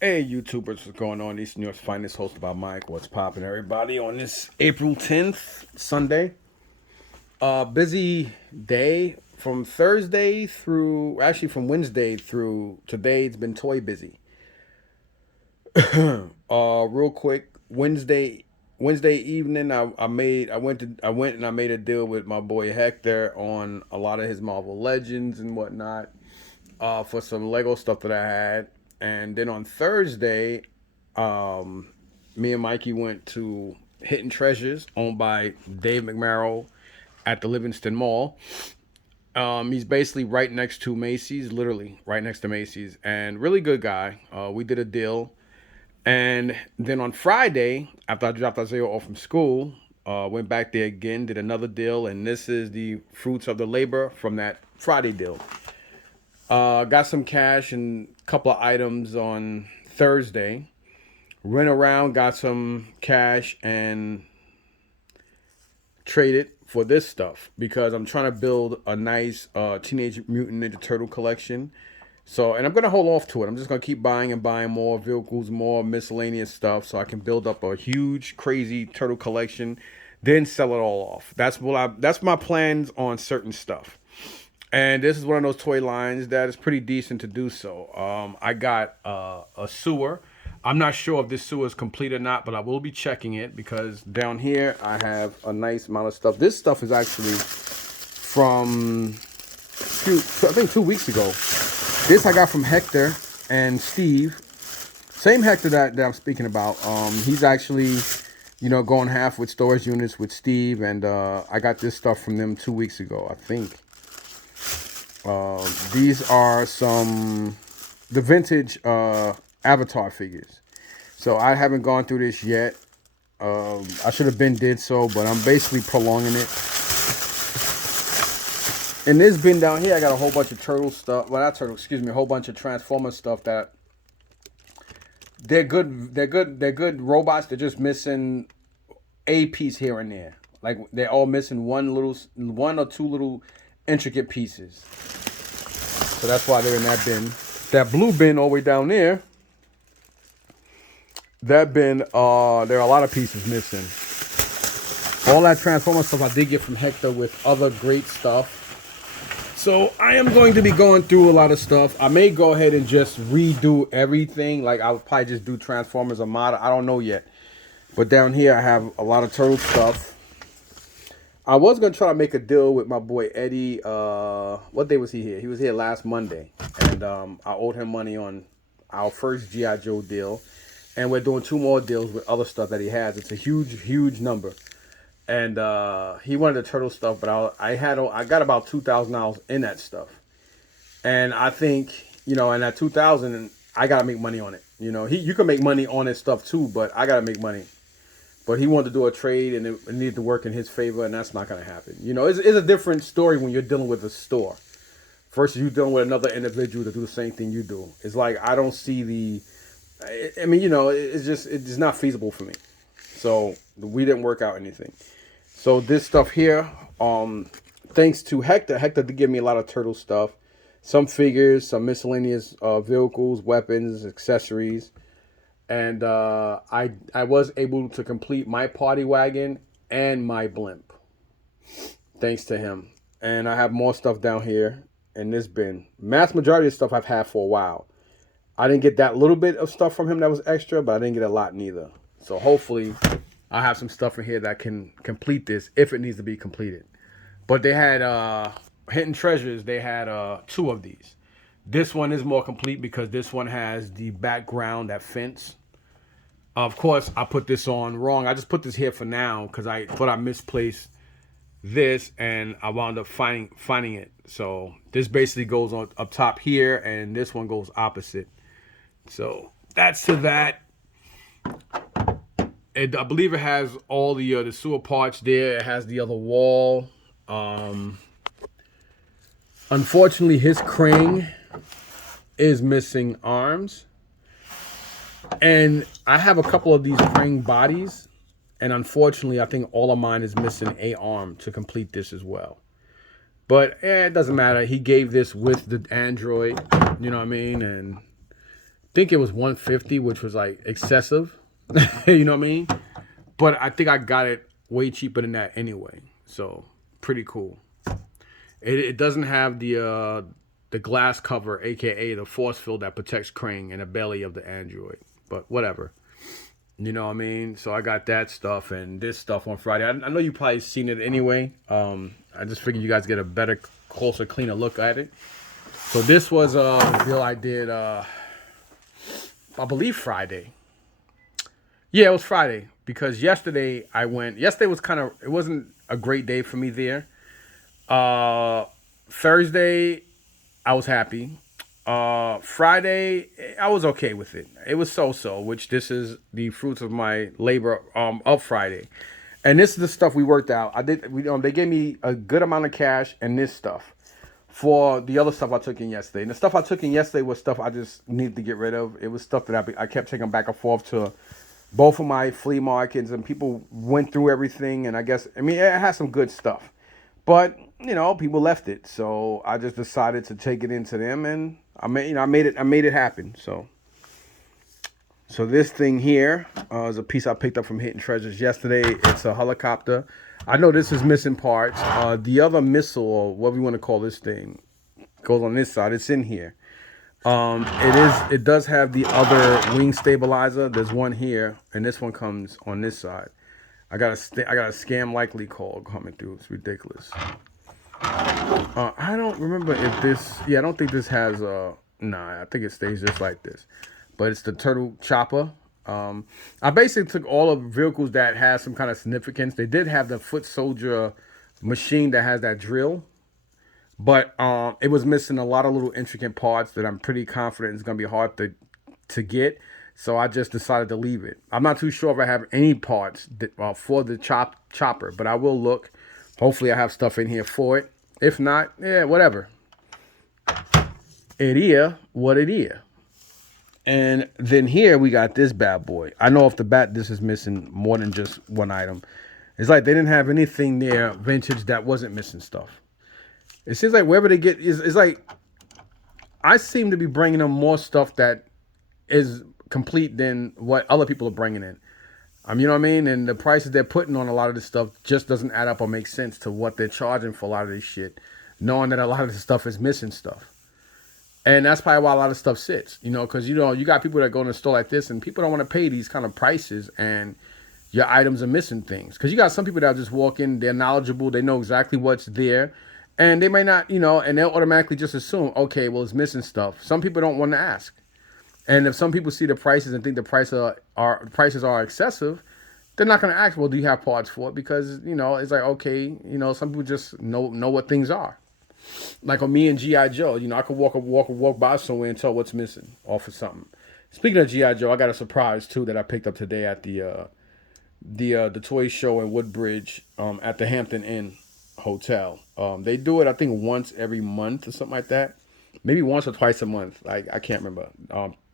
Hey YouTubers, what's going on? East New York's finest, hosted by Mike. What's poppin', everybody? On this April 10th, Sunday. Busy day from Thursday through, actually from Wednesday through today. It's been toy busy. Real quick, Wednesday evening, I went and I made a deal with my boy Hector on a lot of his Marvel Legends and whatnot. For some Lego stuff that I had. And then on Thursday, um, me and Mikey went to Hidden Treasures, owned by Dave McMarrow at the Livingston Mall. He's basically right next to Macy's, literally right next to Macy's, and really good guy. We did a deal. And then on Friday, after I dropped Isaiah off from school, went back there again, did another deal, and this is the fruits of the labor from that Friday deal. Got some cash and a couple of items on Thursday. Went around, got some cash, and traded for this stuff because I'm trying to build a nice Teenage Mutant Ninja Turtle collection. So, and I'm gonna hold off to it. I'm just gonna keep buying and buying more vehicles, more miscellaneous stuff, so I can build up a huge, crazy turtle collection, then sell it all off. That's my plans on certain stuff. And this is one of those toy lines that is pretty decent to do so. I got a sewer. I'm not sure if this sewer is complete or not, but I will be checking it because down here I have a nice amount of stuff. This stuff is actually from I think 2 weeks ago. This I got from Hector and Steve. Same Hector that I'm speaking about. He's actually, going half with storage units with Steve, and I got this stuff from them 2 weeks ago, I think. These are the vintage Avatar figures. So I haven't gone through this yet. I should have did so, but I'm basically prolonging it. In this bin down here, I got a whole bunch of turtle stuff. Well, not turtle, excuse me, a whole bunch of Transformer stuff that they're good. They're good robots. They're just missing a piece here and there. Like they're all missing one or two little intricate pieces. So that's why they're in that bin. That blue bin all the way down there, that bin, there are a lot of pieces missing. All that Transformer stuff I did get from Hector with other great stuff. So I am going to be going through a lot of stuff. I may go ahead and just redo everything. Like I'll probably just do Transformers or model. I don't know yet. But down here I have a lot of turtle stuff. I was gonna try to make a deal with my boy Eddie. What day was he here? He was here last Monday, and I owed him money on our first GI Joe deal, and we're doing two more deals with other stuff that he has. It's a huge, huge number, and he wanted the turtle stuff, but I got about $2,000 in that stuff, and I think in that 2,000, I gotta make money on it. You can make money on his stuff too, but I gotta make money. But he wanted to do a trade, and it needed to work in his favor, and that's not going to happen. It's a different story when you're dealing with a store versus you dealing with another individual to do the same thing you do. It's like I don't see it's not feasible for me. So we didn't work out anything. So this stuff here, thanks to Hector did give me a lot of turtle stuff, some figures, some miscellaneous vehicles, weapons, accessories. And I was able to complete my party wagon and my blimp, thanks to him. And I have more stuff down here in this bin. Mass majority of stuff I've had for a while. I didn't get that little bit of stuff from him that was extra, but I didn't get a lot neither. So hopefully I have some stuff in here that can complete this if it needs to be completed. But they had Hidden Treasures. They had two of these. This one is more complete because this one has the background, that fence. Of course, I put this on wrong. I just put this here for now because I thought I misplaced this, and I wound up finding it. So this basically goes on up top here, and this one goes opposite. So that's to that. I believe it has all the sewer parts there. It has the other wall. Unfortunately, his crane is missing arms. And I have a couple of these crane bodies, and unfortunately, I think all of mine is missing a arm to complete this as well. But it doesn't matter. He gave this with the Android, you know what I mean? And think it was 150, which was like excessive. You know what I mean? But I think I got it way cheaper than that anyway. So pretty cool. It doesn't have the glass cover, aka the force field that protects Krang and the belly of the android. But whatever. You know what I mean? So I got that stuff and this stuff on Friday. I know you probably seen it anyway. I just figured you guys get a better, closer, cleaner look at it. So this was a deal I did, I believe Friday. Yeah, it was Friday because yesterday I went. Yesterday was it wasn't a great day for me there. Uh, Thursday I was happy. Friday I was okay with it. It was so, which this is the fruits of my labor of Friday. And this is the stuff we worked out. They gave me a good amount of cash and this stuff for the other stuff I took in yesterday. And the stuff I took in yesterday was stuff I just needed to get rid of. It was stuff that I kept taking back and forth to both of my flea markets, and people went through everything. And I mean, it has some good stuff, but people left it. So I just decided to take it into them, and I made it happen. So this thing here is a piece I picked up from Hidden Treasures yesterday. It's a helicopter. I know this is missing parts. The other missile, or whatever you want to call this thing, goes on this side. It's in here. It does have the other wing stabilizer. There's one here, and this one comes on this side. I got a scam likely call coming through. It's ridiculous. I don't remember if this. Yeah, I don't think this has Nah, I think it stays just like this. But it's the turtle chopper. I basically took all of the vehicles that had some kind of significance. They did have the foot soldier machine that has that drill, but it was missing a lot of little intricate parts that I'm pretty confident is going to be hard to get. So I just decided to leave it. I'm not too sure if I have any parts for the chopper, but I will look. Hopefully I have stuff in here for it. If not, yeah, whatever. It is what it is. And then here we got this bad boy. I know off the bat this is missing more than just one item. It's like they didn't have anything there vintage that wasn't missing stuff. It seems like wherever they get it's like I seem to be bringing them more stuff that is complete than what other people are bringing in. You know what I mean? And the prices they're putting on a lot of this stuff just doesn't add up or make sense to what they're charging for a lot of this shit, knowing that a lot of this stuff is missing stuff. And that's probably why a lot of stuff sits, because, you got people that go in a store like this and people don't want to pay these kind of prices and your items are missing things. Because you got some people that just walk in, they're knowledgeable, they know exactly what's there, and they may not, and they'll automatically just assume, okay, well, it's missing stuff. Some people don't want to ask. And if some people see the prices and think the prices are excessive, they're not going to ask, well, do you have parts for it? Because, it's like, okay, some people just know what things are. Like on me and G.I. Joe, I could walk by somewhere and tell what's missing off of something. Speaking of G.I. Joe, I got a surprise too that I picked up today at the toy show in Woodbridge at the Hampton Inn Hotel. They do it, I think, once every month or something like that. Maybe once or twice a month. Like, I can't remember.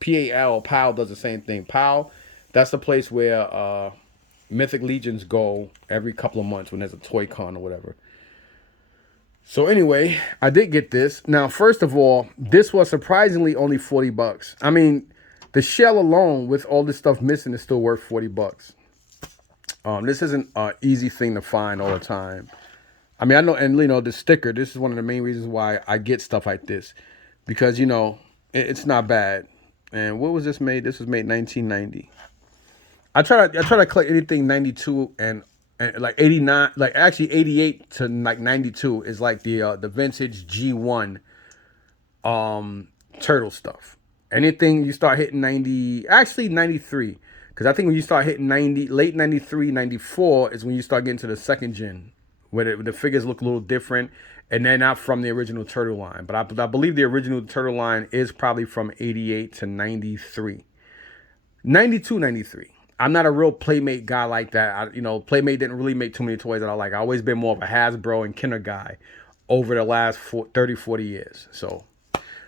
PAL does the same thing. PAL, that's the place where Mythic Legions go every couple of months when there's a toy con or whatever. So anyway, I did get this. Now, first of all, this was surprisingly only $40. I mean, the shell alone with all this stuff missing is still worth $40. This isn't an easy thing to find all the time. I mean, I know, and the sticker, this is one of the main reasons why I get stuff like this. Because, it's not bad. And what was this made? This was made 1990. I try to collect anything 92 and like 89, like actually 88 to like 92 is like the vintage G1 turtle stuff. Anything you start hitting 90, actually 93, because I think when you start hitting 90, late 93, 94 is when you start getting to the second gen, where the figures look a little different, and they're not from the original turtle line. But I believe the original turtle line is probably from 88 to 93, 92, 93. I'm not a real Playmate guy like that. Playmate didn't really make too many toys that I like. I've always been more of a Hasbro and Kenner guy over the last 30, 40 years. So,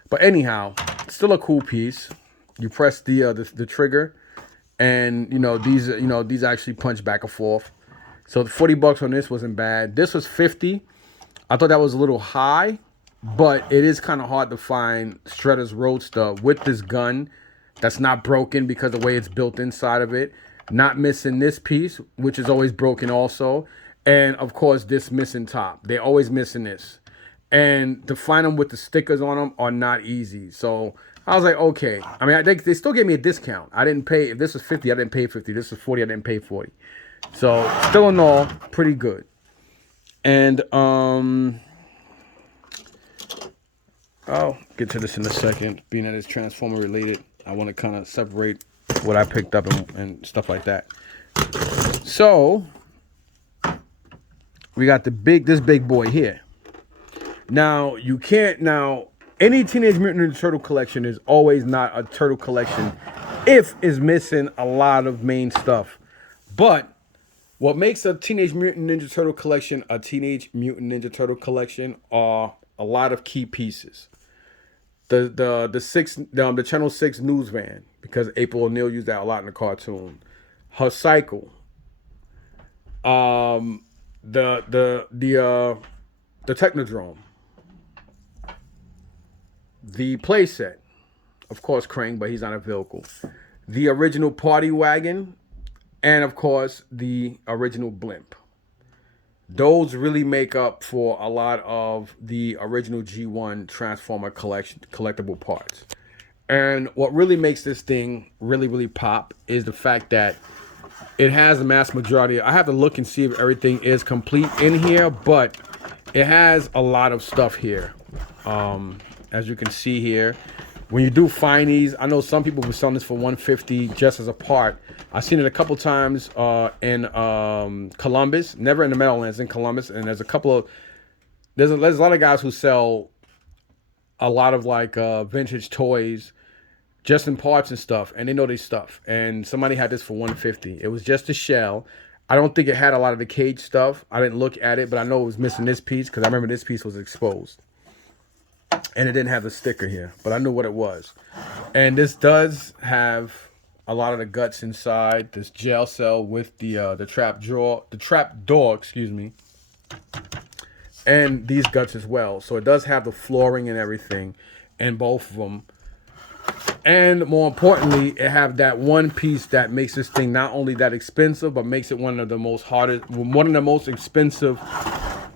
but anyhow, still a cool piece. You press the trigger, and these actually punch back and forth. So the $40 on this wasn't bad. This was $50. I thought that was a little high, but it is kind of hard to find Shredder's Roadster with this gun That's not broken because of the way it's built inside of it. Not missing this piece, which is always broken also. And of course, this missing top. They're always missing this. And to find them with the stickers on them are not easy. So I was like, okay. I mean, they still gave me a discount. I didn't pay. If this was 50, I didn't pay 50. This was 40, I didn't pay 40. So still in all, pretty good. And I'll get to this in a second. Being that it's Transformer related, I want to kind of separate what I picked up and stuff like that. So we got this big boy here. Now you can't any Teenage Mutant Ninja Turtle collection is always not a turtle collection if it's missing a lot of main stuff. But what makes a Teenage Mutant Ninja Turtle collection a Teenage Mutant Ninja Turtle collection are a lot of key pieces. The Channel 6 news van, because April O'Neil used that a lot in the cartoon. Her cycle. The Technodrome. The playset. Of course, Krang, but he's not a vehicle. The original party wagon. And of course, the original blimp. Those really make up for a lot of the original G1 Transformer collectible parts. And what really makes this thing really, really pop is the fact that it has the mass majority. I have to look and see if everything is complete in here, but it has a lot of stuff here. As you can see here, when you do find these, I know some people were selling this for $150 just as a part. I've seen it a couple times in Columbus, never in the Meadowlands, in Columbus. And there's a lot of guys who sell a lot of like vintage toys just in parts and stuff, and they know their stuff. And somebody had this for $150. It was just a shell. I don't think it had a lot of the cage stuff. I didn't look at it, but I know it was missing this piece because I remember this piece was exposed. And it didn't have the sticker here, but I knew what it was. And this does have a lot of the guts inside. This jail cell with the trap door, excuse me, and these guts as well. So it does have the flooring and everything in both of them. And more importantly, it have that one piece that makes this thing not only that expensive, but makes it one of the most expensive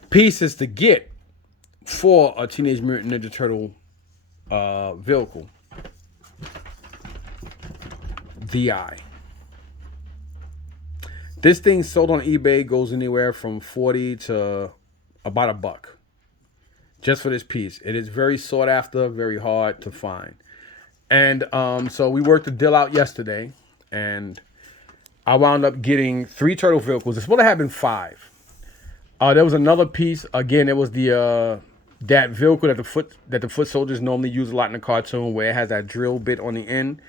pieces to get for a Teenage Mutant Ninja Turtle vehicle. The eye. This thing sold on eBay goes anywhere from $40 to about $1 just for this piece. It is very sought after, very hard to find. And so we worked the deal out yesterday, and I wound up getting 3 turtle vehicles. It's supposed to have been 5. There was another piece. Again, it was that vehicle that the foot soldiers normally use a lot in the cartoon, where it has that drill bit on the end,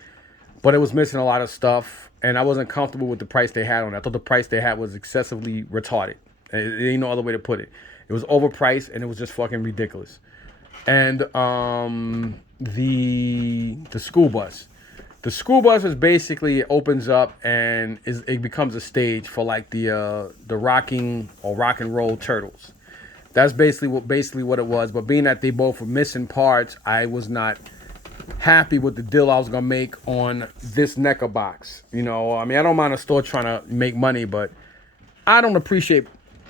but it was missing a lot of stuff, and I wasn't comfortable with the price they had on it. I thought the price they had was excessively retarded. There ain't no other way to put it. It was overpriced, and it was just fucking ridiculous. And the school bus. The school bus is basically, it opens up and it becomes a stage for like the rocking or rock and roll turtles. That's basically what it was. But being that they both were missing parts, I was not happy with the deal I was gonna make on this NECA box. You know, I mean, I don't mind a store trying to make money, but I don't appreciate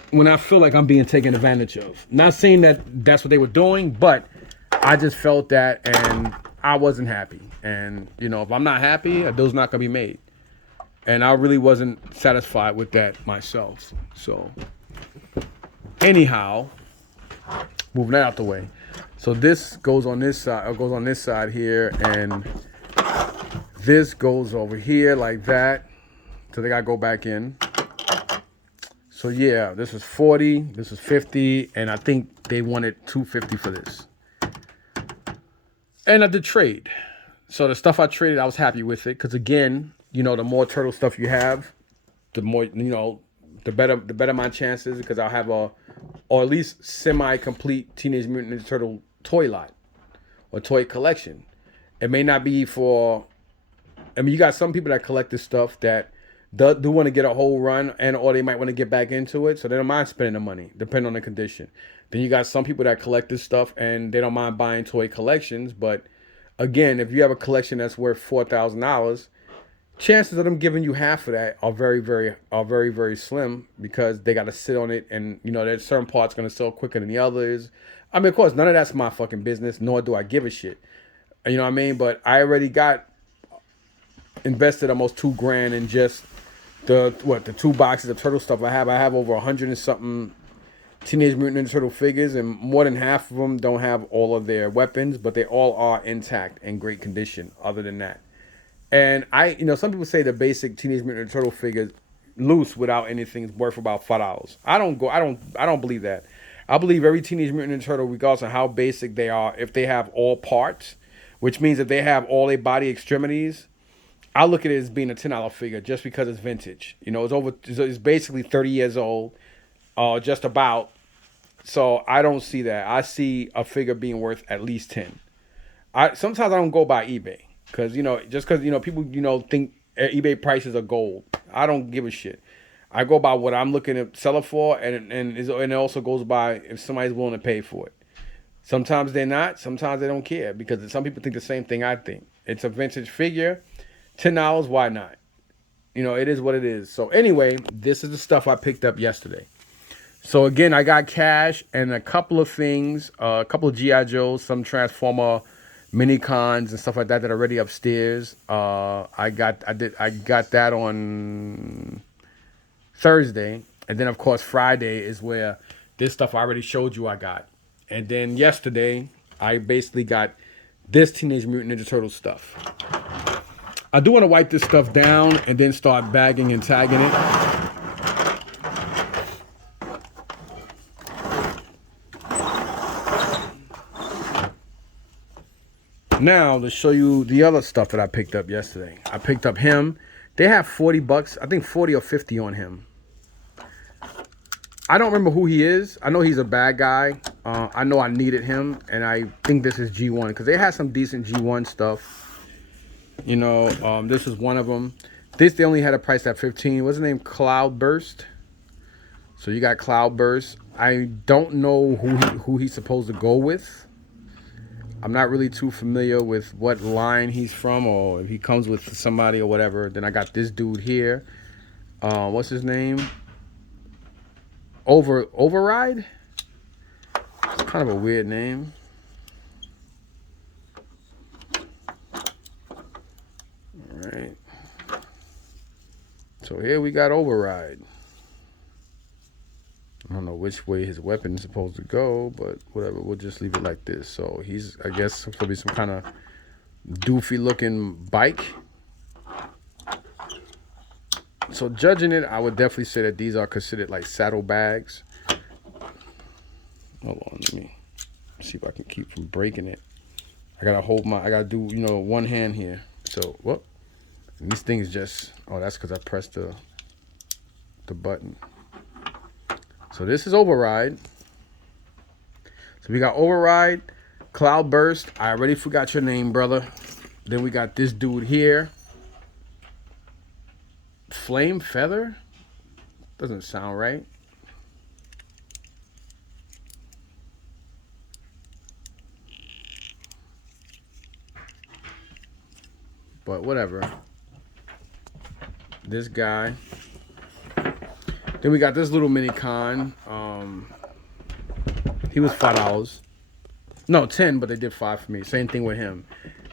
when I feel like I'm being taken advantage of. Not saying that that's what they were doing, but I just felt that, and I wasn't happy. And you know, if I'm not happy, a deal's not gonna be made. And I really wasn't satisfied with that myself. So anyhow, moving that out the way. So this goes on this side, or goes on this side here, and this goes over here like that. So they gotta go back in. So yeah, this is 40, this is 50, and I think they wanted $250 for this. And I did trade. So the stuff I traded, I was happy with it, because again, you know, the more turtle stuff you have, the more, you know, the better my chances, because I'll have or at least semi-complete Teenage Mutant Ninja Turtle toy lot or toy collection. It may not be for, I mean, you got some people that collect this stuff that do want to get a whole run, and or they might want to get back into it, so they don't mind spending the money, depending on the condition. Then you got some people that collect this stuff and they don't mind buying toy collections, but Again, if you have a collection that's worth $4,000, chances of them giving you half of that are very slim because they got to sit on it, and there's certain parts going to sell quicker than the others. I mean, of course, none of that's my fucking business, nor do I give a shit. You know what I mean? But I already got invested almost $2,000 in just the 2 boxes of turtle stuff I have. I have over 100 and something Teenage Mutant Ninja Turtle figures, and more than half of them don't have all of their weapons, but they all are intact and great condition. Other than that, and some people say the basic Teenage Mutant Ninja Turtle figures loose without anything is worth about $5. I don't believe that. I believe every Teenage Mutant Ninja Turtle, regardless of how basic they are, if they have all parts, which means if they have all their body extremities, I look at it as being a $10 figure just because it's vintage. It's basically 30 years old, just about. So I don't see that. I see a figure being worth at least 10. Sometimes I don't go by eBay because just because people think eBay prices are gold. I don't give a shit. I go by what I'm looking to sell it for, and it also goes by if somebody's willing to pay for it. Sometimes they're not. Sometimes they don't care because some people think the same thing I think. It's a vintage figure, $10. Why not? It is what it is. So anyway, this is the stuff I picked up yesterday. So again, I got cash and a couple of things, a couple of G.I. Joes, some Transformer mini cons and stuff like that are already upstairs. I got that on Thursday, and then of course Friday is where this stuff I already showed you I got. And then yesterday, I basically got this Teenage Mutant Ninja Turtle stuff. I do want to wipe this stuff down and then start bagging and tagging it. Now, to show you the other stuff that I picked up yesterday. I picked up him. They have $40, I think 40 or 50 on him. I don't remember who he is. I know he's a bad guy. I know I needed him, and I think this is G1 because they had some decent G1 stuff. This is one of them. They only had a price at 15. What's his name? Cloudburst. So you got Cloudburst. I don't know who he's supposed to go with. I'm not really too familiar with what line he's from or if he comes with somebody or whatever. Then I got this dude here. What's his name? Override? It's kind of a weird name. Alright. So here we got Override. I don't know which way his weapon is supposed to go, but whatever. We'll just leave it like this. So he's, I guess, supposed to be some kind of doofy looking bike. So judging it, I would definitely say that these are considered like saddlebags. Hold on, let me see if I can keep from breaking it. I gotta do, one hand here. So, whoop. And these things just, that's because I pressed the button. So this is Override. So we got Override, Cloudburst. I already forgot your name, brother. Then we got this dude here. Flame Feather? Doesn't sound right. But whatever. This guy. Then we got this little mini con. He was $5. No, 10, but they did 5 for me. Same thing with him.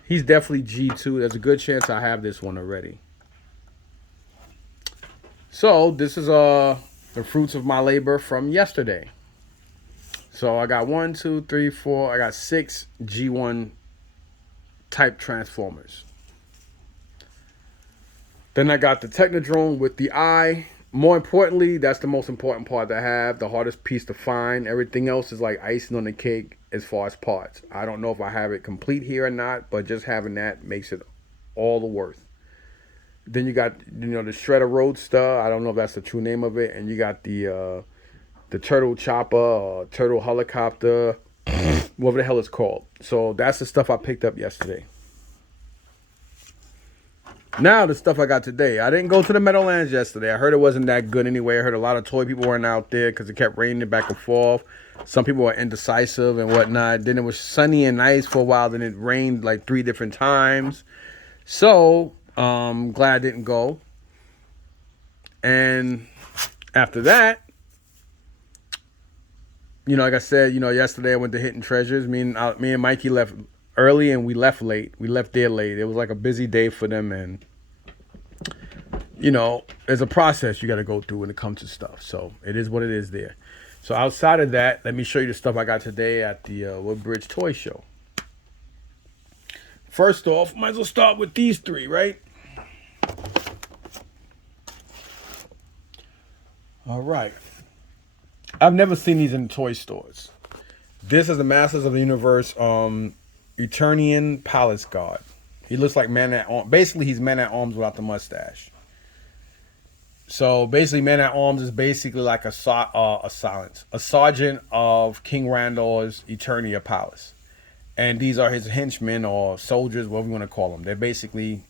He's definitely G2. There's a good chance I have this one already. So this is the fruits of my labor from yesterday. So I got 1, 2, 3, 4. I got 6 G1 type Transformers. Then I got the Technodrome with the eye. More importantly, that's the most important part to have, the hardest piece to find. Everything else is like icing on the cake as far as parts. I don't know if I have it complete here or not, but just having that makes it all the worth. Then you got, the Shredder Roadster. I don't know if that's the true name of it. And you got the Turtle Chopper or Turtle Helicopter, whatever the hell it's called. So that's the stuff I picked up yesterday. Now the stuff I got today. I didn't go to the Meadowlands yesterday. I heard it wasn't that good anyway. I heard a lot of toy people weren't out there because it kept raining back and forth. Some people were indecisive and whatnot. Then it was sunny and nice for a while. Then it rained like 3 different times. So glad I didn't go. And after that, like I said, yesterday I went to Hidden Treasures. Me and Mikey left early and we left late. We left there late. It was like a busy day for them, and there's a process you got to go through when it comes to stuff. So it is what it is there. So outside of that, let me show you the stuff I got today at the Woodbridge Toy Show. First off, might as well start with these 3, right? All right. I've never seen these in the toy stores. This is the Masters of the Universe Eternian Palace Guard. He looks like Man-at-Arms. Basically, he's Man-at-Arms without the mustache. So basically, Man-at-Arms is basically like a sergeant of King Randor's Eternia Palace. And these are his henchmen or soldiers, whatever you want to call them. They're basically,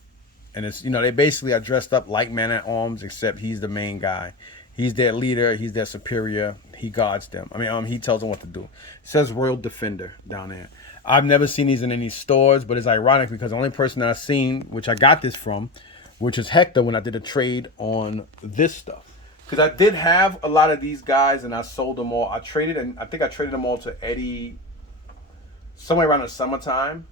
they basically are dressed up like Man-at-Arms, except he's the main guy. He's their leader. He's their superior. He guards them. He tells them what to do. It says Royal Defender down there. I've never seen these in any stores, but it's ironic because the only person that I've seen, which I got this from, which is Hector, when I did a trade on this stuff. Because I did have a lot of these guys and I sold them all. I traded them all to Eddie somewhere around the summertime.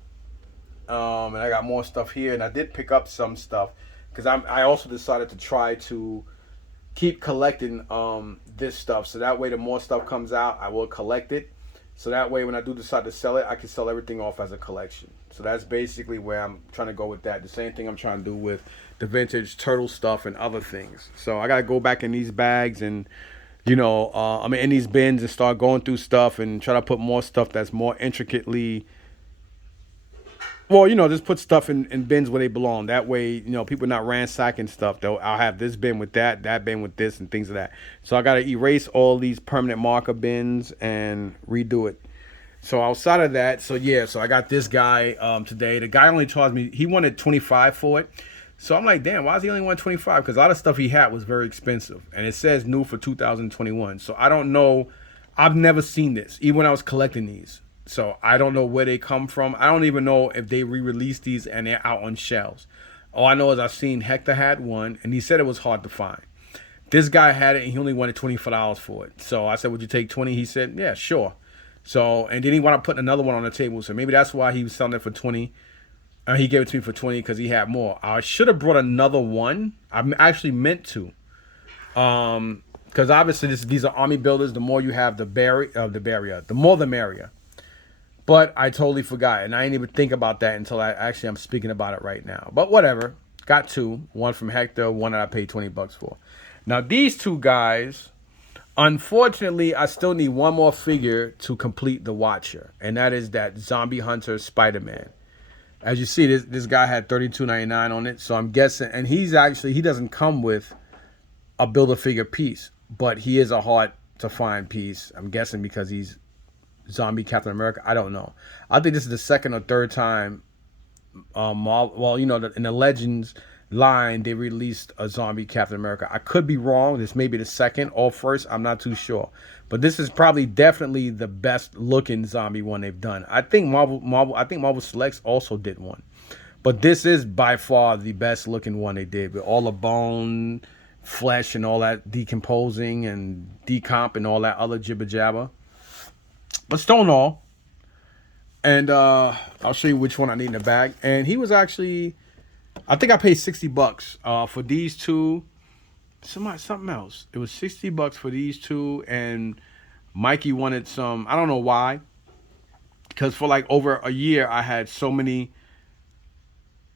And I got more stuff here, and I did pick up some stuff because I also decided to try to keep collecting this stuff, so that way the more stuff comes out, I will collect it, so that way when I do decide to sell it, I can sell everything off as a collection. So that's basically where I'm trying to go with that. The same thing I'm trying to do with the vintage turtle stuff and other things. So I gotta go back in these bags and in these bins and start going through stuff and try to put more stuff that's more intricately, just put stuff in bins where they belong. That way, people not ransacking stuff. I'll have this bin with that bin with this, and things of that. So I got to erase all these permanent marker bins and redo it. So outside of that, so I got this guy today. The guy only charged me, he wanted $25 for it. So I'm like, damn, why does he only want $25? Because a lot of stuff he had was very expensive. And it says new for 2021. So I don't know. I've never seen this, even when I was collecting these. So I don't know where they come from. I don't even know if they re-released these and they're out on shelves. All I know is I've seen Hector had one, and he said it was hard to find. This guy had it, and he only wanted $24 for it. So I said, would you take 20? He said, yeah, sure. So, and then he wanted to put another one on the table. So maybe that's why he was selling it for 20. He gave it to me for 20 because he had more. I should have brought another one. I actually meant to. Because obviously these are army builders. The more you have the more the merrier. But I totally forgot, and I didn't even think about that until I'm speaking about it right now. But whatever. Got 2. One from Hector, one that I paid $20 for. Now, these 2 guys, unfortunately, I still need one more figure to complete the Watcher, and that is that Zombie Hunter Spider-Man. As you see, this guy had $32.99 on it, so I'm guessing, and he doesn't come with a Build-A-Figure piece, but he is a hard-to-find piece, I'm guessing because he's Zombie Captain America. I don't know. I think this is the second or third time in the Legends line they released a Zombie Captain America. I could be wrong. This may be the second or first. I'm not too sure. But this is probably definitely the best looking zombie one they've done. I think Marvel Selects also did one. But this is by far the best looking one they did, with all the bone, flesh, and all that decomposing and decomp and all that other jibber jabber. But still all. And I'll show you which one I need in the bag. And he was actually, I think I paid $60 for these 2. Something else. It was $60 for these 2, and Mikey wanted some. I don't know why. Because for like over a year, I had so many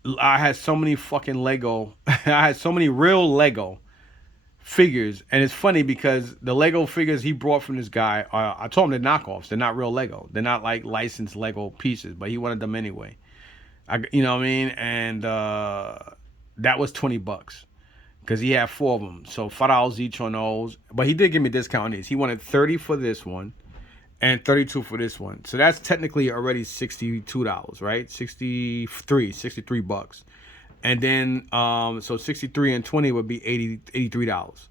fucking Lego. I had so many real Lego figures, and it's funny because the Lego figures he brought from this guy, I told him they're knockoffs. They're not real Lego. They're not like licensed Lego pieces, but he wanted them anyway. You know what I mean? And that was $20 because he had 4 of them, so $5 each on those. But he did give me a discount on these. He wanted $30 for this one and $32 for this one. So that's technically already $62, right? $63. And then so 63 and 20 would be $83.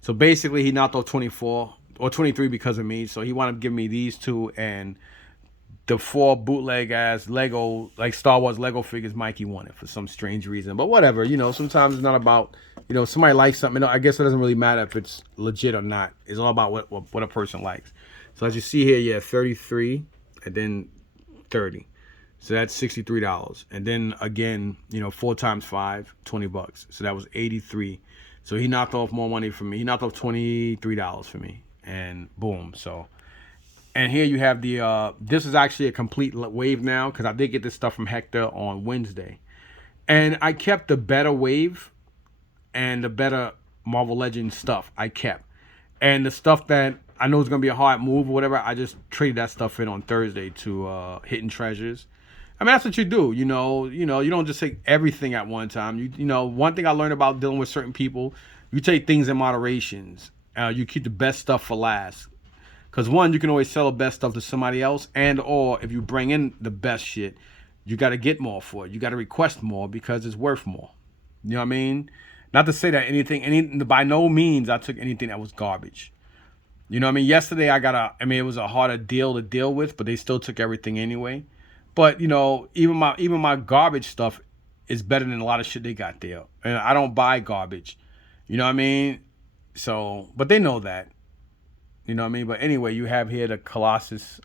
So basically he knocked off 24 or 23 because of me. So he wound up giving me these two and the 4 bootleg ass Lego, like Star Wars Lego figures Mikey wanted for some strange reason. But whatever, sometimes it's not about, somebody likes something. I guess it doesn't really matter if it's legit or not. It's all about what a person likes. So as you see here, yeah, 33 and then 30. So that's $63. And then again, 4 times 5, $20. So that was 83. So he knocked off more money from me. He knocked off $23 for me. And boom. So, and here you have the, this is actually a complete wave now, because I did get this stuff from Hector on Wednesday. And I kept the better wave and the better Marvel Legends stuff I kept. And the stuff that I know is going to be a hard move or whatever, I just traded that stuff in on Thursday to Hidden Treasures. I mean, that's what you do, you don't just take everything at one time. One thing I learned about dealing with certain people, you take things in moderations. You keep the best stuff for last. Because one, you can always sell the best stuff to somebody else, and or if you bring in the best shit, you got to get more for it. You got to request more because it's worth more. You know what I mean? Not to say that by no means I took anything that was garbage. You know what I mean? Yesterday it was a harder deal to deal with, but they still took everything anyway. But even my garbage stuff is better than a lot of shit they got there. And I don't buy garbage. You know what I mean? So, but they know that. You know what I mean? But anyway, you have here the Colossus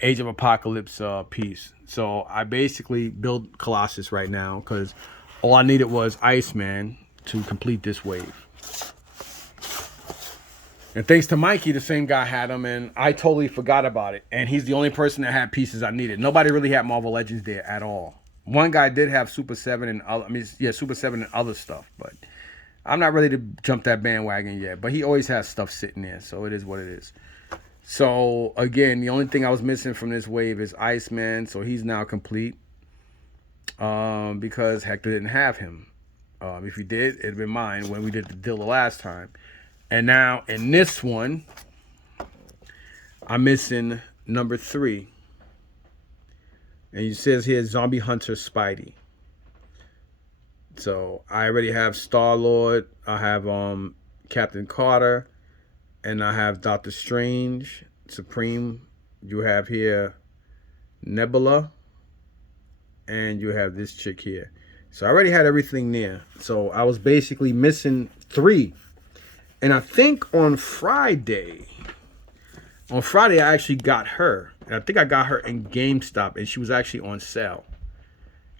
Age of Apocalypse piece. So I basically build Colossus right now because all I needed was Iceman to complete this wave. And thanks to Mikey, the same guy had them, and I totally forgot about it. And he's the only person that had pieces I needed. Nobody really had Marvel Legends there at all. One guy did have Super 7 and Super 7 and other stuff, but I'm not ready to jump that bandwagon yet. But he always has stuff sitting there, so it is what it is. So again, the only thing I was missing from this wave is Iceman, so he's now complete. Because Hector didn't have him. If he did, it'd been mine when we did the deal the last time. And now in this one, I'm missing number 3. And it says here Zombie Hunter Spidey. So I already have Star-Lord, I have Captain Carter, and I have Doctor Strange, Supreme. You have here Nebula, and you have this chick here. So I already had everything there. So I was basically missing 3. And I think on Friday I actually got her. And I think I got her in GameStop, and she was actually on sale.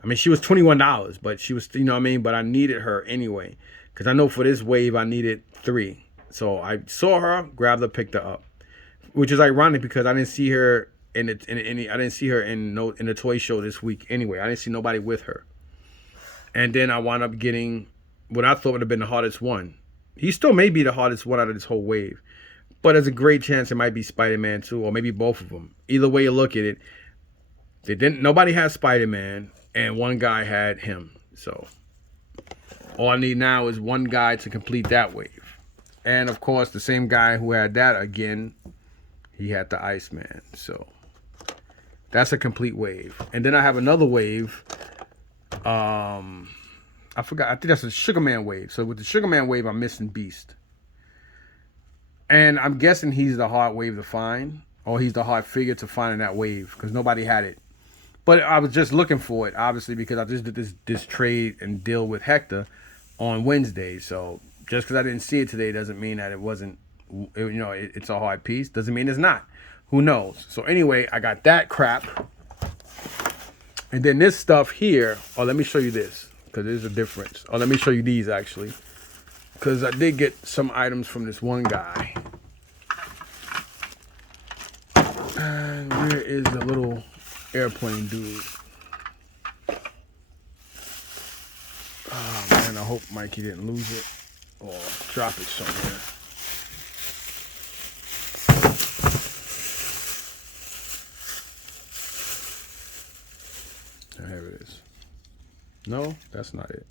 I mean, she was $21, but she was, you know what I mean? But I needed her anyway, because I know for this wave I needed 3. So I saw her, grabbed her, picked her up, which is ironic because I didn't see her I didn't see her in the toy show this week anyway. I didn't see nobody with her. And then I wound up getting what I thought would have been the hardest one. He still may be the hardest one out of this whole wave, but there's a great chance it might be Spider-Man 2, or maybe both of them. Either way you look at it, nobody has Spider-Man, and one guy had him. So all I need now is one guy to complete that wave. And of course, the same guy who had that again, he had the Iceman. So that's a complete wave. And then I have another wave. I forgot. I think that's a Sugar Man wave. So with the Sugar Man wave, I'm missing Beast. And I'm guessing he's the hard wave to find, or he's the hard figure to find in that wave, because nobody had it. But I was just looking for it, obviously, because I just did this trade and deal with Hector on Wednesday. So just because I didn't see it today doesn't mean that it wasn't, it's a hard piece. Doesn't mean it's not. Who knows? So anyway, I got that crap. And then this stuff here, let me show you this, because there's a difference. Let me show you these, actually, because I did get some items from this one guy. And where is the little airplane dude? Oh, man, I hope Mikey didn't lose it or drop it somewhere. Here it is. No, that's not it.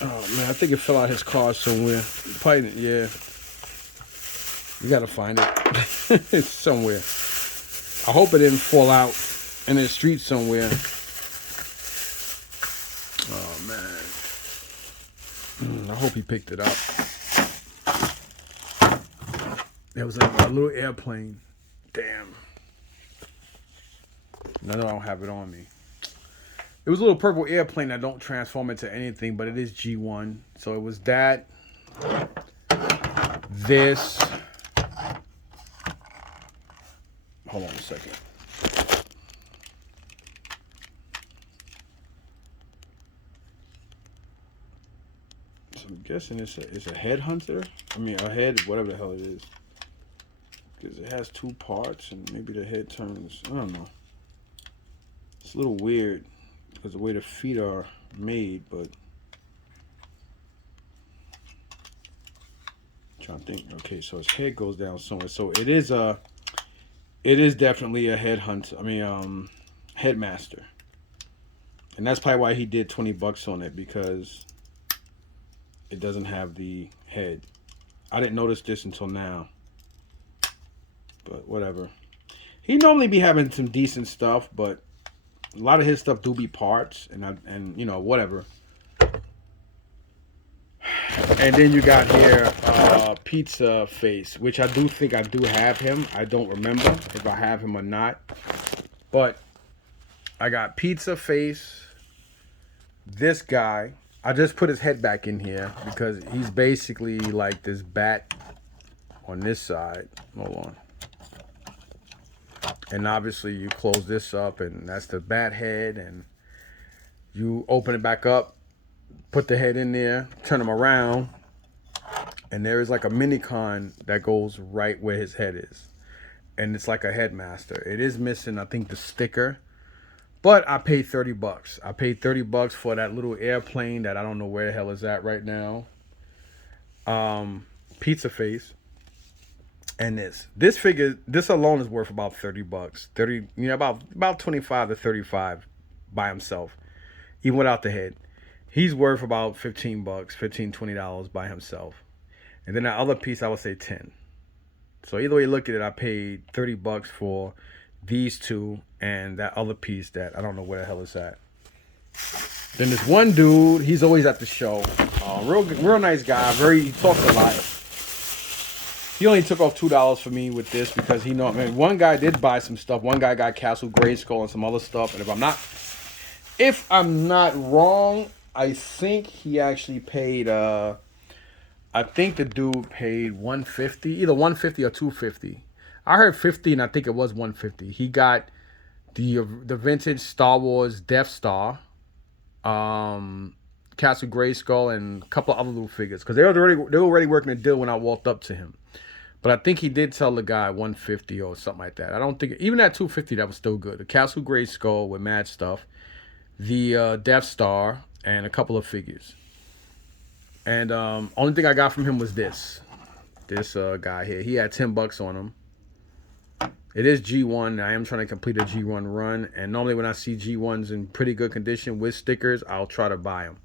Oh man, I think it fell out his car somewhere. Probably, yeah. You gotta find it. It's somewhere. I hope it didn't fall out in the street somewhere. Oh man. I hope he picked it up. There was a little airplane. Damn. No, I don't have it on me. It was a little purple airplane that don't transform into anything, but it is G1. So it was that. This. Hold on a second. So I'm guessing it's a headhunter. I mean, a head, whatever the hell it is. Because it has two parts and maybe the head turns. I don't know. It's a little weird because the way the feet are made, but I'm trying to think. Okay, so his head goes down somewhere. So it is definitely a headhunter. I mean, headmaster. And that's probably why he did $20 on it, because it doesn't have the head. I didn't notice this until now. But whatever. He normally be having some decent stuff, but a lot of his stuff do be parts and you know, whatever. And then you got here Pizza Face, which I do think I do have him. I don't remember if I have him or not. But I got Pizza Face. This guy, I just put his head back in here because he's basically like this bat on this side. Hold on. And obviously you close this up and that's the bat head, and you open it back up, put the head in there, turn him around, and there is like a mini con that goes right where his head is. And it's like a headmaster. It is missing, I think, the sticker. But I paid $30. I paid $30 for that little airplane that I don't know where the hell is at right now. Pizza Face. And this figure, this alone is worth about $30. 30, you know, about 25 to 35 by himself, even without the head. He's worth about $15, $20 by himself. And then that other piece, I would say 10. So either way you look at it, I paid $30 for these two and that other piece that I don't know where the hell it's at. Then this one dude, he's always at the show. Real nice guy. He talks a lot. He only took off $2 for me with this because he know. I mean, one guy did buy some stuff. One guy got Castle Grayskull and some other stuff. And if I'm not wrong, I think he actually paid. I think the dude paid $150, either $150 or $250. I heard $50, and I think it was $150. He got the vintage Star Wars Death Star, Castle Grayskull, and a couple of other little figures because they were already working a deal when I walked up to him. But I think he did tell the guy $150 or something like that. I don't think even at $250 that was still good. The Castle Grayskull with mad stuff, the Death Star, and a couple of figures. And only thing I got from him was this guy here. He had $10 on him. It is G1. I am trying to complete a G1 run, and normally when I see G1s in pretty good condition with stickers, I'll try to buy them.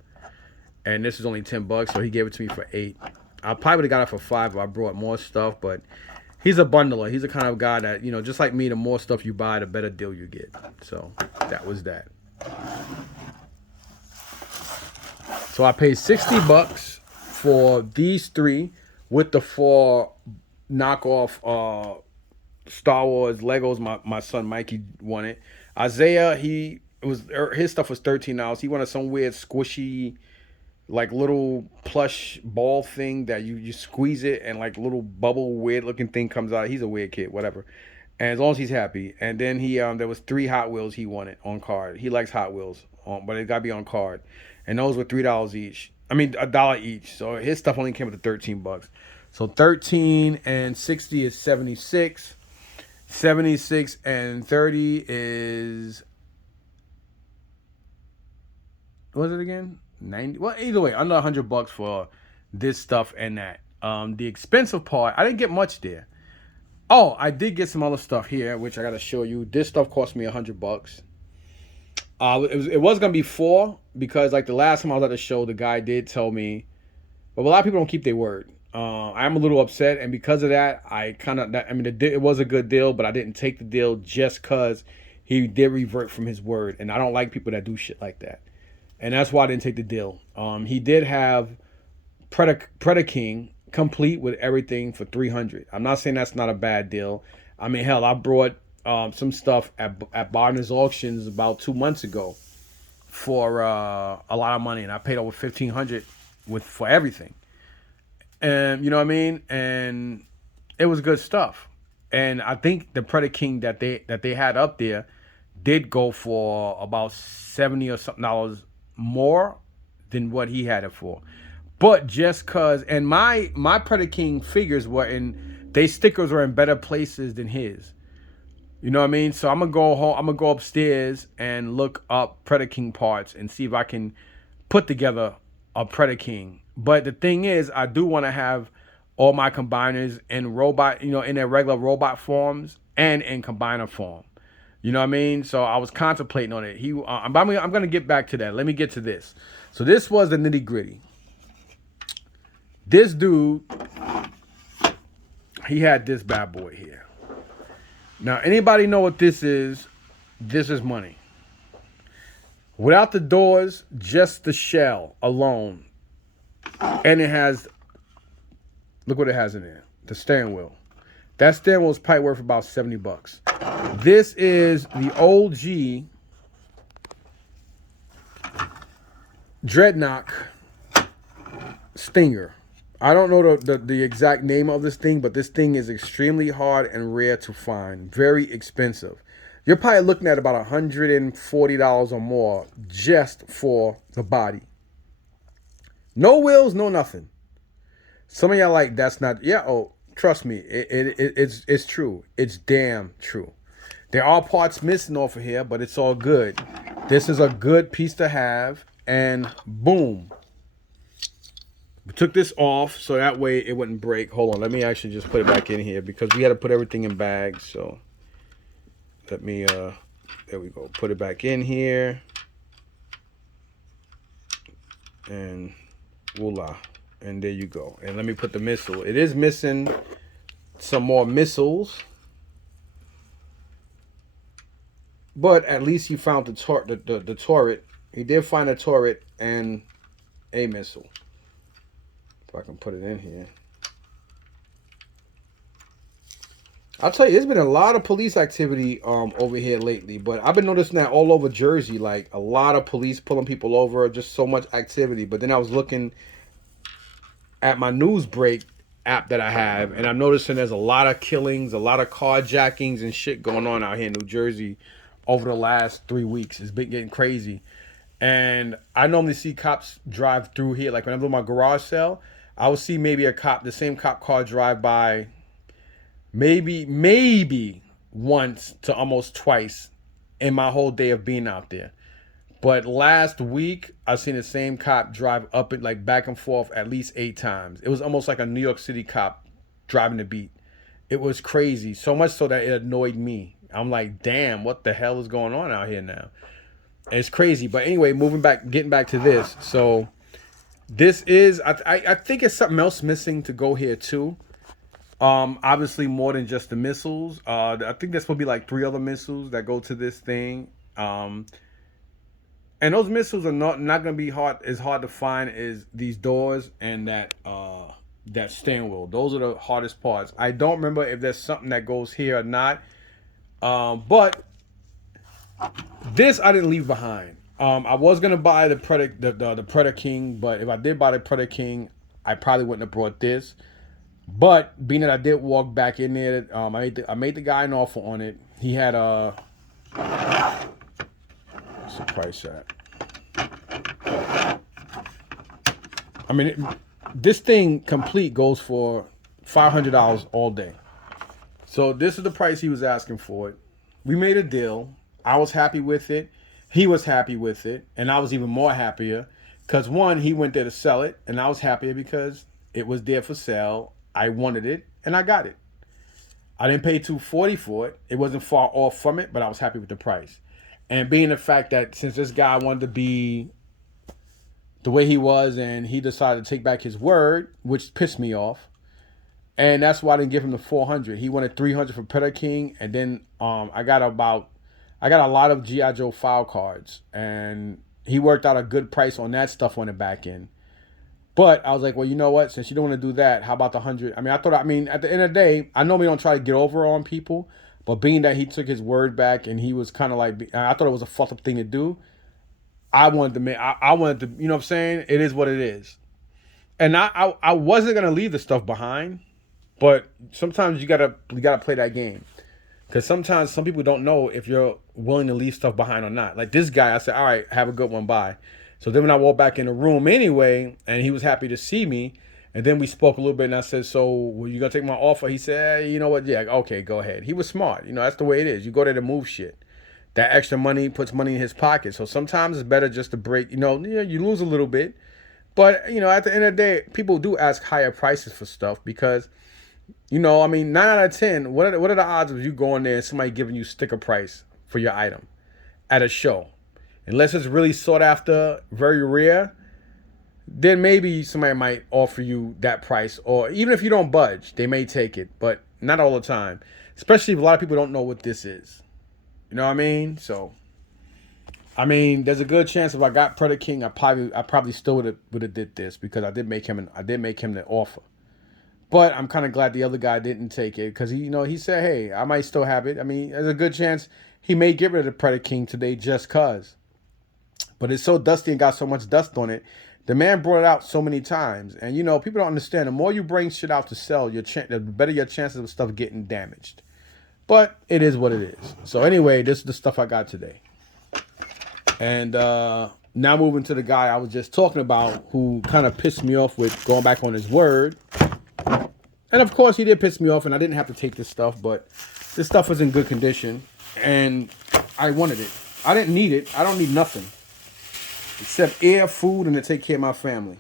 And this is only $10, so he gave it to me for $8. I probably would have got it for $5 if I brought more stuff, but he's a bundler. He's the kind of guy that, you know, just like me, the more stuff you buy, the better deal you get. So that was that. So I paid $60 for these three with the 4 knockoff Star Wars Legos my son Mikey wanted. Isaiah, his stuff was $13. He wanted some weird squishy, like little plush ball thing that you squeeze it and like little bubble weird looking thing comes out. He's a weird kid, whatever. And as long as he's happy. And then he there was 3 Hot Wheels he wanted on card. He likes Hot Wheels, but it gotta be on card. And those were $3 each. I mean $1 each. So his stuff only came with the $13. So 13 and 60 is 76. 76 and 30 is, what was it again? 90. Well, either way, under $100 for this stuff and that. The expensive part, I didn't get much there. Oh, I did get some other stuff here, which I gotta show you. This stuff cost me $100. It was gonna be 4 because like the last time I was at the show, the guy did tell me, but a lot of people don't keep their word. I'm a little upset, and because of that, it was a good deal, but I didn't take the deal just because he did revert from his word, and I don't like people that do shit like that, and that's why I didn't take the deal. He did have Predator King complete with everything for 300. I'm not saying that's not a bad deal. I mean, hell, I brought some stuff at Barnes Auctions about 2 months ago for a lot of money, and I paid over 1,500 for everything. And you know what I mean? And it was good stuff. And I think the Predator King that they had up there did go for about 70 or something dollars more than what he had it for. But just cause, and my Predator King figures were they stickers were in better places than his. You know what I mean? So I'm gonna go home. I'm gonna go upstairs and look up Predator King parts and see if I can put together a Predator King. But the thing is, I do want to have all my combiners in robot, in their regular robot forms and in combiner form. You know what I mean? So I was contemplating on it. I'm gonna get back to that. Let me get to this. So this was the nitty gritty. This dude, he had this bad boy here. Now, anybody know what this is? This is money. Without the doors, just the shell alone. And it has, look what it has in there. The steering wheel. That steering wheel is probably worth about $70. This is the OG Dreadnought Stinger. I don't know the exact name of this thing, but this thing is extremely hard and rare to find. Very expensive. You're probably looking at about $140 or more just for the body. No wheels, no nothing. Some of y'all like, that's not, yeah, oh, trust me, it's true. It's damn true. There are parts missing off of here, but it's all good. This is a good piece to have, and boom. We took this off so that way it wouldn't break. Hold on, let me actually just put it back in here because we had to put everything in bags. So let me, there we go. Put it back in here. And voila. And there you go. And let me put the missile. It is missing some more missiles. But at least he found the turret. He did find a turret and a missile. If I can put it in here. I'll tell you, there's been a lot of police activity over here lately, but I've been noticing that all over Jersey, like a lot of police pulling people over, just so much activity. But then I was looking at my news break app that I have, and I'm noticing there's a lot of killings, a lot of carjackings and shit going on out here in New Jersey over the last 3 weeks. It's been getting crazy. And I normally see cops drive through here. Like when I'm doing my garage sale, I will see maybe the same cop car drive by maybe once to almost twice in my whole day of being out there. But last week, I've seen the same cop drive up it, like back and forth at least 8 times. It was almost like a New York City cop driving the beat. It was crazy. So much so that it annoyed me. I'm like, damn, what the hell is going on out here now? And it's crazy. But anyway, getting back to this. So this is, I think it's something else missing to go here too. Obviously more than just the missiles. I think there's supposed to be like 3 other missiles that go to this thing. And those missiles are not going to be hard to find as these doors and that steering wheel. Those are the hardest parts. I don't remember if there's something that goes here or not. But this I didn't leave behind. I was gonna buy the Predator King, but if I did buy the Predator King, I probably wouldn't have brought this. But being that I did walk back in there, I made the guy an offer on it. He had what's the price at? I mean, this thing complete goes for $500 all day. So this is the price he was asking for it. We made a deal. I was happy with it. He was happy with it. And I was even more happier. Because one, he went there to sell it. And I was happier because it was there for sale. I wanted it. And I got it. I didn't pay $240 for it. It wasn't far off from it. But I was happy with the price. And being the fact that since this guy wanted to be the way he was, and he decided to take back his word, which pissed me off. And that's why I didn't give him the 400. He wanted 300 for Predator King, and then I got a lot of GI Joe file cards, and he worked out a good price on that stuff on the back end. But I was like, well, you know what? Since you don't want to do that, how about the 100? I mean, at the end of the day, I normally don't try to get over on people, but being that he took his word back and he was kind of like, I thought it was a fucked up thing to do. I wanted to make, I wanted to, you know what I'm saying? It is what it is. And I wasn't gonna leave the stuff behind, but sometimes you gotta play that game. Because sometimes some people don't know if you're willing to leave stuff behind or not. Like this guy, I said, all right, have a good one, bye. So then when I walked back in the room anyway, and he was happy to see me, and then we spoke a little bit, and I said, so were you going to take my offer? He said, you know what, yeah, okay, go ahead. He was smart. You know, that's the way it is. You go there to move shit. That extra money puts money in his pocket. So sometimes it's better just to break, you lose a little bit. But, at the end of the day, people do ask higher prices for stuff because, 9 out of 10, what are the odds of you going there and somebody giving you sticker price for your item at a show? Unless it's really sought after, very rare, then maybe somebody might offer you that price. Or even if you don't budge, they may take it. But not all the time. Especially if a lot of people don't know what this is. You know what I mean? So, there's a good chance if I got Predator King, I probably still would have did this because I did make him the offer. But I'm kind of glad the other guy didn't take it because he said, hey, I might still have it. There's a good chance he may get rid of the Predator King today just cause. But it's so dusty and got so much dust on it. The man brought it out so many times. And, people don't understand. The more you bring shit out to sell, the better your chances of stuff getting damaged. But it is what it is. So anyway, this is the stuff I got today. And now moving to the guy I was just talking about who kind of pissed me off with going back on his word. And, of course, he did piss me off, and I didn't have to take this stuff. But this stuff was in good condition, and I wanted it. I didn't need it. I don't need nothing. Except air, food, and to take care of my family.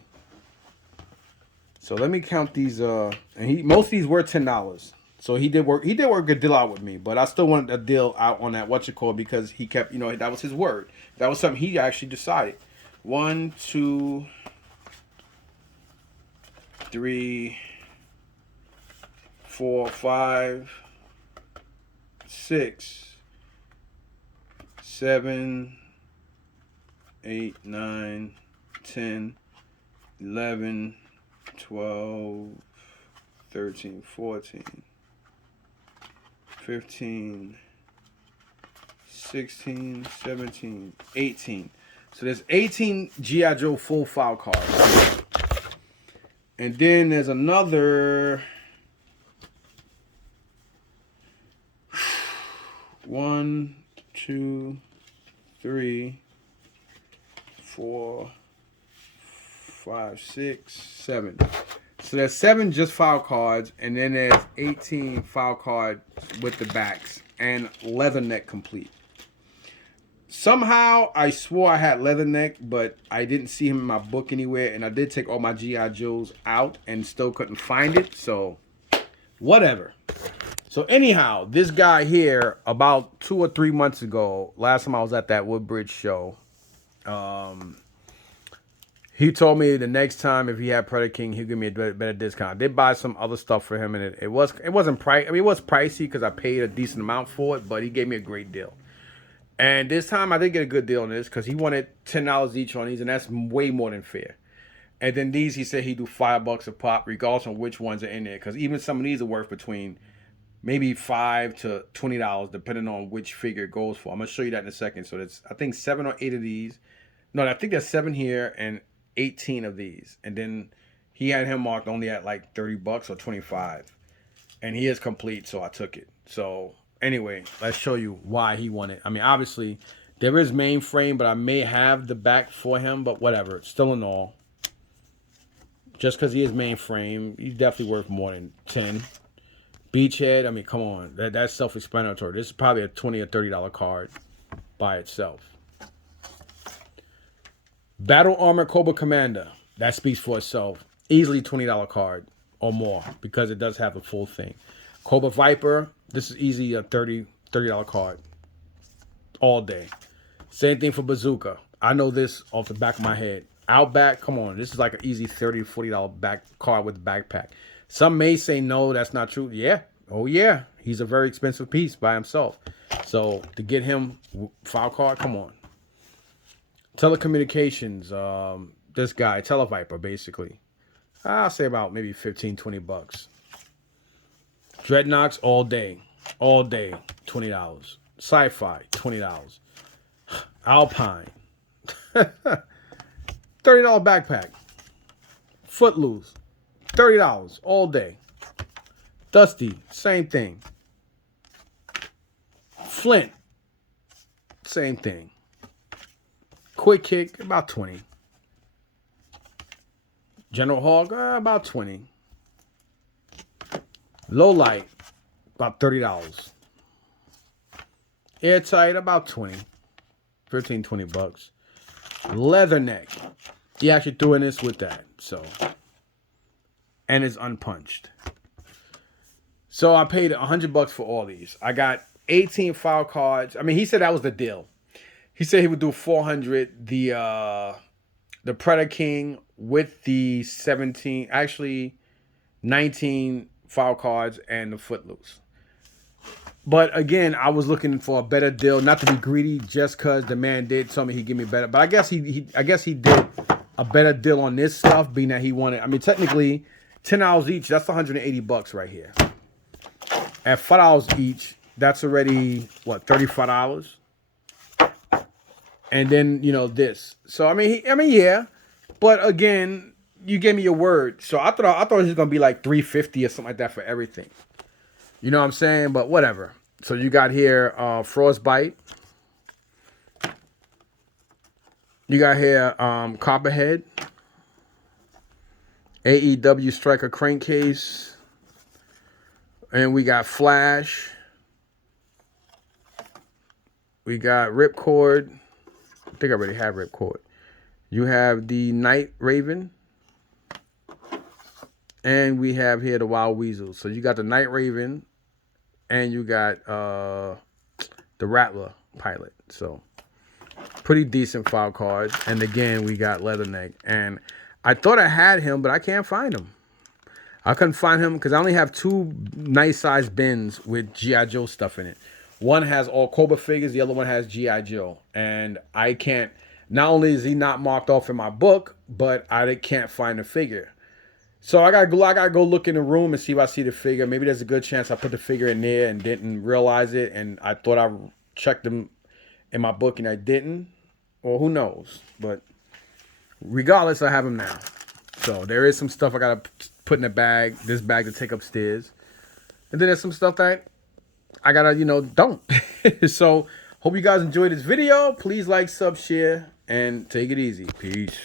So let me count these. Most of these were $10. So he did work a good deal out with me, but I still wanted a deal out on that because he kept, that was his word. That was something he actually decided. 1, 2, 3, 4, 5, 6, 7, 8, 9, 10, 11, 12, 13, 14, 15, 16, 17, 18. So there's 18 G.I. Joe full file cards. And then there's another 1, 2, 3, 4, 5, 6, 7. So there's 7 just file cards, and then there's 18 file cards with the backs and Leatherneck complete. Somehow I swore I had Leatherneck, but I didn't see him in my book anywhere, and I did take all my G.I. Joes out and still couldn't find it, so whatever. So anyhow, this guy here, about 2 or 3 months ago, last time I was at that Woodbridge show, he told me the next time if he had Predator King, he'd give me a better discount. I did buy some other stuff for him, and it wasn't price. It was pricey because I paid a decent amount for it, but he gave me a great deal. And this time I did get a good deal on this because he wanted $10 each on these, and that's way more than fair. And then these, he said he'd do $5 a pop, regardless of which ones are in there, because even some of these are worth between maybe $5 to $20, depending on which figure it goes for. I'm gonna show you that in a second. So that's, I think, 7 or 8 of these. No, I think there's 7 here and 18 of these. And then he had him marked only at like $30 or 25, and he is complete, so I took it. So anyway, let's show you why he wanted. Obviously there is mainframe, but I may have the back for him, but whatever. Still in all, just because he is mainframe, he's definitely worth more than 10. Beachhead, come on, that's self-explanatory. This is probably a $20 or $30 card by itself. Battle Armor Cobra Commander, that speaks for itself. Easily $20 card or more because it does have the full thing. Cobra Viper, this is easy a $30 card all day. Same thing for Bazooka. I know this off the back of my head. Outback, come on. This is like an easy $30 to $40 back card with backpack. Some may say no, that's not true. Yeah. Oh yeah. He's a very expensive piece by himself. So to get him file card, come on. Telecommunications, this guy, Televiper, basically. I'll say about maybe 15, 20 bucks. Dreadnoughts all day. All day, $20. Sci-fi, $20. Alpine. $30 backpack. Footloose. $30 all day. Dusty, same thing. Flint, same thing. Quick Kick, about 20. General Hog, about 20. Low Light, about $30. Airtight, about 20. 15, 20 bucks. Leatherneck. He actually threw in this with that. So, and it's unpunched. So I paid $100 for all these. I got 18 file cards. I mean, he said that was the deal. He said he would do 400. The Predator King with the 17, actually 19 file cards and the Footloose. But again, I was looking for a better deal, not to be greedy, just because the man did tell me he'd give me better. But I guess he did a better deal on this stuff, being that he wanted. I mean, technically, $10 each. That's $180 right here. At $5 each, that's already what, $35. And then this. So I mean, yeah. But again, you gave me your word, so I thought it was gonna be like $350 or something like that for everything. You know what I'm saying? But whatever. So you got here Frostbite. You got here Copperhead. AEW Striker Crankcase. And we got Flash. We got Ripcord. I think I already have Ripcord. You have the Night Raven. And we have here the Wild Weasel. So you got the Night Raven. And you got the Rattler pilot. So pretty decent file cards. And again, we got Leatherneck. And I thought I had him, but I can't find him. I couldn't find him because I only have 2 nice sized bins with G.I. Joe stuff in it. One has all Cobra figures. The other one has G.I. Joe. And I can't, not only is he not marked off in my book, but I can't find the figure. So I gotta go look in the room and see if I see the figure. Maybe there's a good chance I put the figure in there and didn't realize it, and I thought I checked them in my book and I didn't, or who knows. But regardless, I have them now. So there is some stuff I gotta put in a bag, this bag to take upstairs, and then there's some stuff that I gotta don't. So hope you guys enjoyed this video. Please like, sub, share, and take it easy. Peace.